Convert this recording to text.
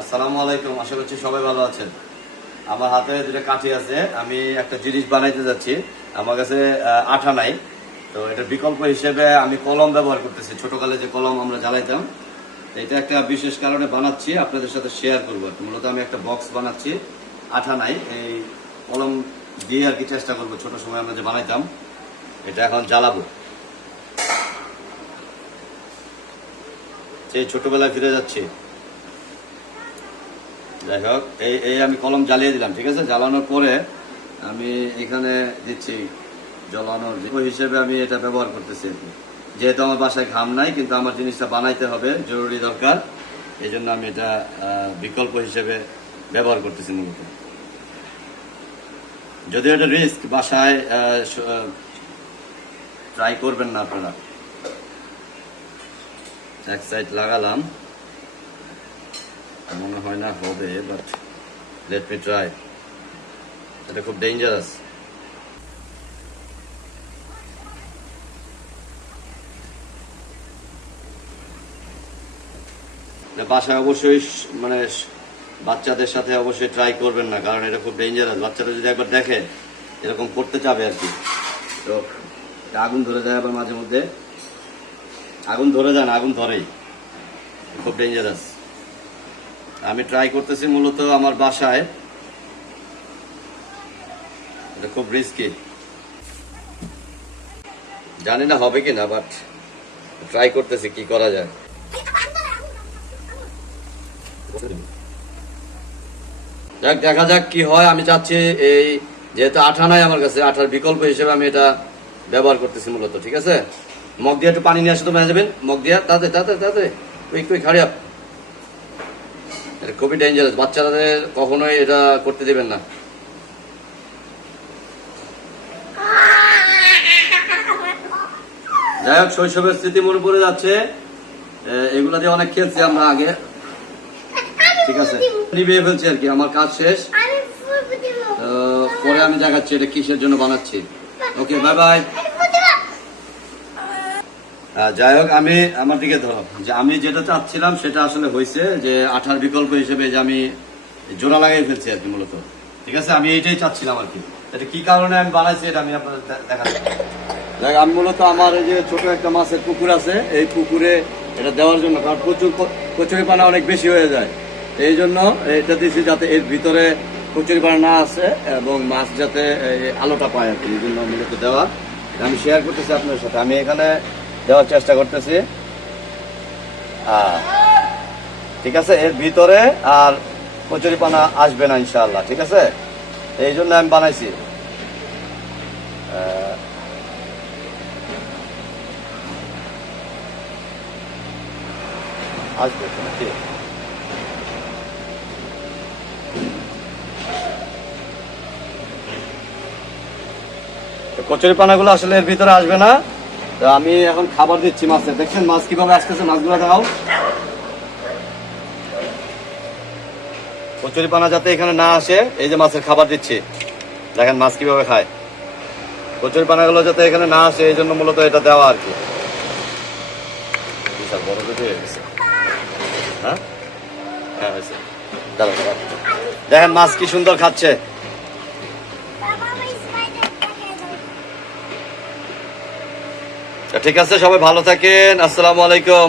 আসসালামু আলাইকুম, আশা করছি সবাই ভালো আছেন। আমার হাতে দুটো কাঠি আছে, আমি একটা জিনিস বানাইতে যাচ্ছি। আমার কাছে আঠা নাই, তো এটা বিকল্প হিসেবে আমি কলম ব্যবহার করতেছি। ছোটকালে যে কলম আমরা জ্বালাইতাম, এটা একটা বিশেষ কারণে বানাচ্ছি, আপনাদের সাথে শেয়ার করবো। মূলত আমি একটা বক্স বানাচ্ছি, আঠা নাই, এই কলম দিয়ে আর কি চেষ্টা করবো। ছোট সময় আমরা যে বানাইতাম, এটা এখন জ্বালাবো। সেই ছোটবেলায় ফিরে যাচ্ছি। যাই হোক, এই আমি কলম জ্বালিয়ে দিলাম, ঠিক আছে। জ্বালানোর পরে আমি এখানে দিচ্ছি জ্বালানোর হিসেবে আমি এটা ব্যবহার করতেছি। যেহেতু আমার বাসায় ঘাম নাই, কিন্তু আমার জিনিসটা বানাইতে হবে, জরুরি দরকার, এই জন্য আমি এটা বিকল্প হিসেবে ব্যবহার করতেছি মূলত। যদিও এটা রিস্ক, বাসায় ট্রাই করবেন না আপনারা। এক সাইড লাগালাম, মনে হয় না হবে, বাট লেট মি ট্রাই। এটা খুব ডেঞ্জারাস। বাসায় অবশ্যই মানে বাচ্চাদের সাথে অবশ্যই ট্রাই করবেন না, কারণ এটা খুব ডেঞ্জারাস। বাচ্চারা যদি একবার দেখে এরকম করতে চাবে আর কি, তো আগুন ধরে যায়। আবার মাঝে মধ্যে আগুন ধরে যায় না, আগুন ধরেই, খুব ডেঞ্জারাস। আমি ট্রাই করতেছি মূলত আমার বাসায়, এটা খুব রিস্কি। জানি না হবে কিনা, বাট ট্রাই করতেছি, কি করা যায়। যাক, দেখা যাক কি হয়। আমি চাচ্ছি এই যেহেতু আঠা নাই আমার কাছে, আঠার বিকল্প হিসেবে আমি এটা ব্যবহার করতেছি মূলত, ঠিক আছে। মগ দিয়ে একটু পানি নিয়ে আসো তো, মেয়ে যাবেন মগ দিয়া, তাতে তাতে তাতে কুইক কুইক, হারি আপ। এটা খুবই ডেঞ্জারাস, বাচ্চাদের কখনোই এটা করতে দিবেন না। যাই হোক, শৈশবের স্মৃতি মনে পড়ে যাচ্ছে, এগুলা দিয়ে অনেক খেলছি আমরা আগে, ঠিক আছে। নিভিয়ে ফেলছি আর কি, আমার কাজ শেষ। পরে আমি দেখাচ্ছি এটা কিসের জন্য বানাচ্ছি। ওকে, বাই বাই। যাই হোক, আমি আমার দিকে ধরো, যে আমি যেটা চাচ্ছিলাম সেটা আসলে হয়েছে, যে আঠার বিকল্প হিসেবে যে আমি জোড়া লাগাই ফেলছি আর কি মূলত, ঠিক আছে। আমি এইটাই চাচ্ছিলাম আর কি। এটা কি কারণে আমি বানাইছি এটা আমি আপনাদের দেখাচ্ছি। দেখ, আমি মূলত আমার এই যে ছোট একটা মাছের পুকুর আছে, এই পুকুরে এটা দেওয়ার জন্য, কারণ প্রচুর কচুরি পানা অনেক বেশি হয়ে যায়, এই জন্য এটা দিচ্ছি যাতে এর ভিতরে কচুরি পানা না আসে এবং মাছ যাতে আলোটা পায় আর কি, এই জন্য মূলত দেওয়া। আমি শেয়ার করতেছি আপনার সাথে, আমি এখানে দেওয়ার চেষ্টা করতেছি। ঠিক আছে, এর ভিতরে আর কচুরি পানা আসবে না ইনশাআল্লাহ, ঠিক আছে। এই জন্য আমি বানাইছি। আসবে নাকি? কচুরি পানাগুলো আসলে এর ভিতরে আসবে না। তো আমি এখন খাবার দিচ্ছি মাছের, দেখছেন মাছ কিভাবে আসতেছে, মাছগুলো দেখাও। কচুরি পানা যাতে এখানে না আসে, এই যে মাছের খাবার দিচ্ছি, দেখেন মাছ কিভাবে খায়। কচুরি পানাগুলো যাতে এখানে না আসে, এই জন্য মূলত এটা দেওয়া আর কি। বিশাল বড় যদি হয়ে গেছে। হ্যাঁ হ্যাঁ, হয়েছে। দেখেন মাছ কি সুন্দর খাচ্ছে। ঠিক আছে, সবাই ভালো থাকেন। আসসালামু আলাইকুম।